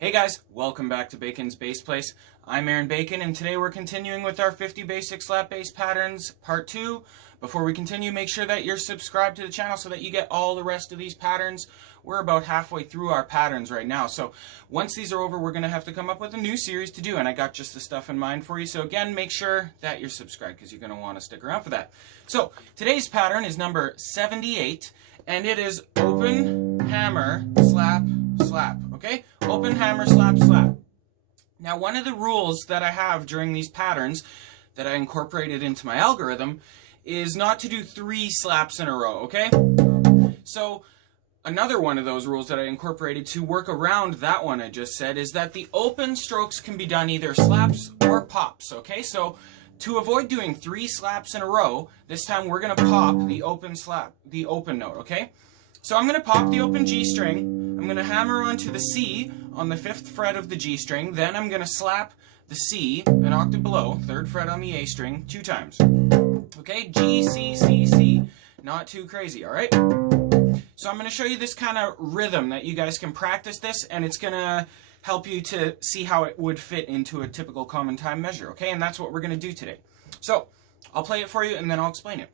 Hey guys, welcome back to Bacon's Bass Place. I'm Aaron Bacon, and today we're continuing with our 50 basic slap bass patterns, part 2. Before we continue, make sure that you're subscribed to the channel so that you get all the rest of these patterns. We're about halfway through our patterns right now, so once these are over, we're going to have to come up with a new series to do, and I got just the stuff in mind for you. So again, make sure that you're subscribed because you're going to want to stick around for that. So today's pattern is number 78, and it is open, hammer, slap, slap. Okay? Open, hammer, slap, slap. Now, one of the rules that I have during these patterns that I incorporated into my algorithm is not to do 3 slaps in a row, okay? So, another one of those rules that I incorporated to work around that one I just said is that the open strokes can be done either slaps or pops, okay? So, to avoid doing 3 slaps in a row, this time we're going to pop the open slap, the open note, okay? So I'm going to pop the open G string, I'm going to hammer onto the C on the 5th fret of the G string, then I'm going to slap the C an octave below, 3rd fret on the A string, 2 times. Okay, G, C, C, C. Not too crazy, alright? So I'm going to show you this kind of rhythm that you guys can practice this, and it's going to help you to see how it would fit into a typical common time measure, okay? And that's what we're going to do today. So, I'll play it for you and then I'll explain it.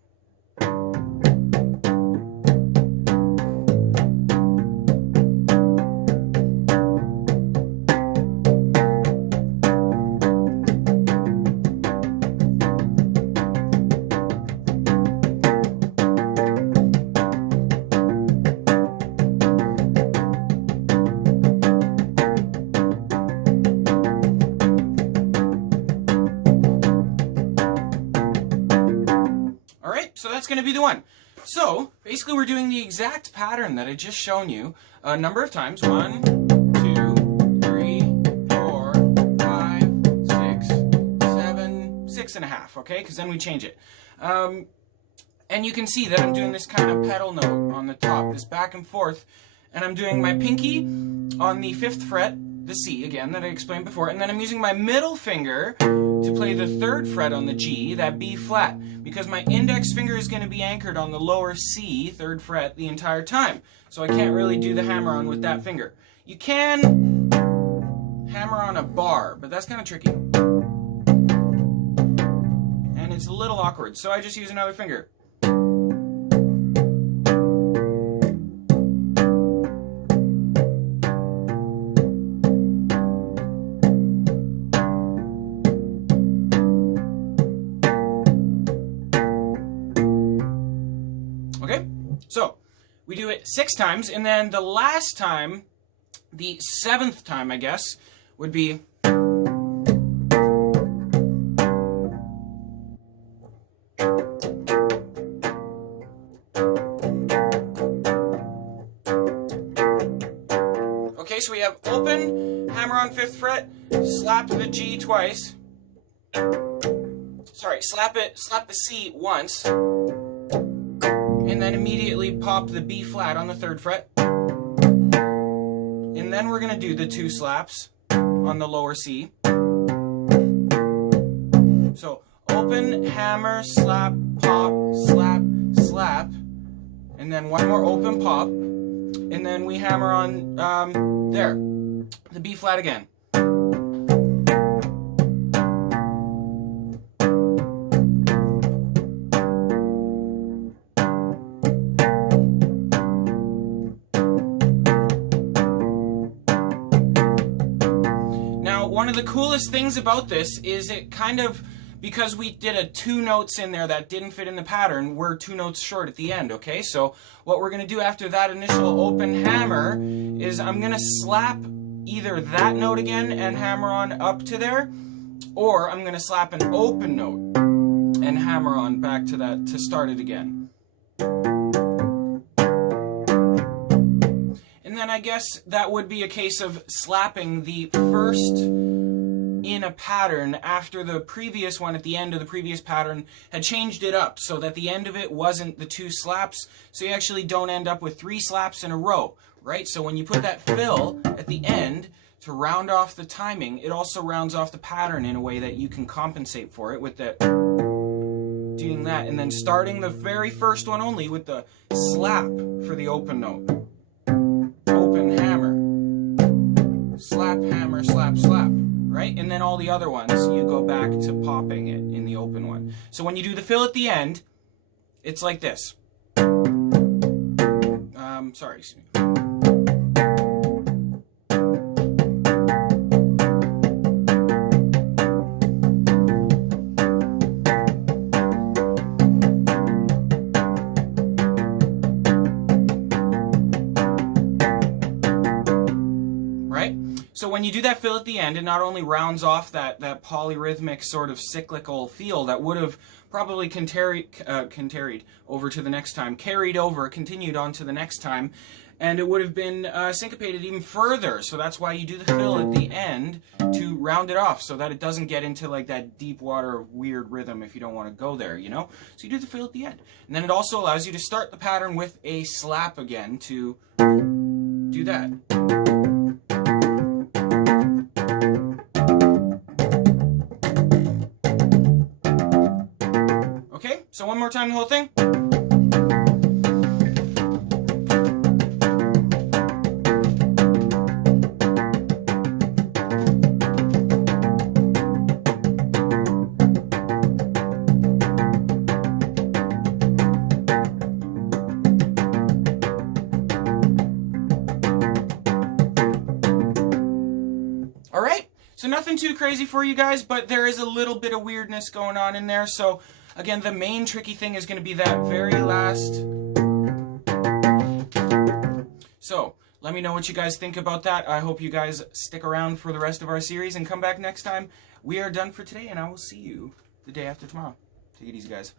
So that's going to be the one. So basically we're doing the exact pattern that I just shown you a number of times. 1, 2, 3, 4, 5, 6, 7, 6.5, okay? Because then we change it. And you can see that I'm doing this kind of pedal note on the top, this back and forth. And I'm doing my pinky on the 5th fret, the C again, that I explained before. And then I'm using my middle finger to play the 3rd fret on the G, that B flat, because my index finger is going to be anchored on the lower C, 3rd fret, the entire time. So I can't really do the hammer-on with that finger. You can hammer on a bar, but that's kind of tricky. And it's a little awkward, so I just use another finger. Okay, so we do it 6 times, and then the last time, the 7th time, I guess, would be okay, so we have open, hammer on 5th fret, slap the G twice. Sorry, slap the C once. And then immediately pop the B flat on the 3rd fret. And then we're going to do the 2 slaps on the lower C. So open, hammer, slap, pop, slap, slap. And then one more open pop. And then we hammer on there, the B flat again. One of the coolest things about this is it kind of, because we did a 2 notes in there that didn't fit in the pattern, we're 2 notes short at the end, okay? So what we're going to do after that initial open hammer is I'm going to slap either that note again and hammer on up to there, or I'm going to slap an open note and hammer on back to that to start it again. And then I guess that would be a case of slapping the first in a pattern after the previous one at the end of the previous pattern had changed it up so that the end of it wasn't the 2 slaps, so you actually don't end up with 3 slaps in a row, right? So when you put that fill at the end to round off the timing, it also rounds off the pattern in a way that you can compensate for it with that, doing that, and then starting the very first one only with the slap for the open note. Open hammer. Slap slap, hammer, slap, slap, right? And then all the other ones, you go back to popping it in the open one. So when you do the fill at the end, it's like this. Sorry, excuse me. So when you do that fill at the end, it not only rounds off that polyrhythmic sort of cyclical feel that would have probably continued over to the next time, continued on to the next time, and it would have been syncopated even further. So that's why you do the fill at the end to round it off, so that it doesn't get into like that deep water weird rhythm if you don't want to go there, you know? So you do the fill at the end. And then it also allows you to start the pattern with a slap again to do that. So one more time, the whole thing. All right, so nothing too crazy for you guys, but there is a little bit of weirdness going on in there. So again, the main tricky thing is going to be that very last. So let me know what you guys think about that. I hope you guys stick around for the rest of our series and come back next time. We are done for today, and I will see you the day after tomorrow. Take it easy, guys.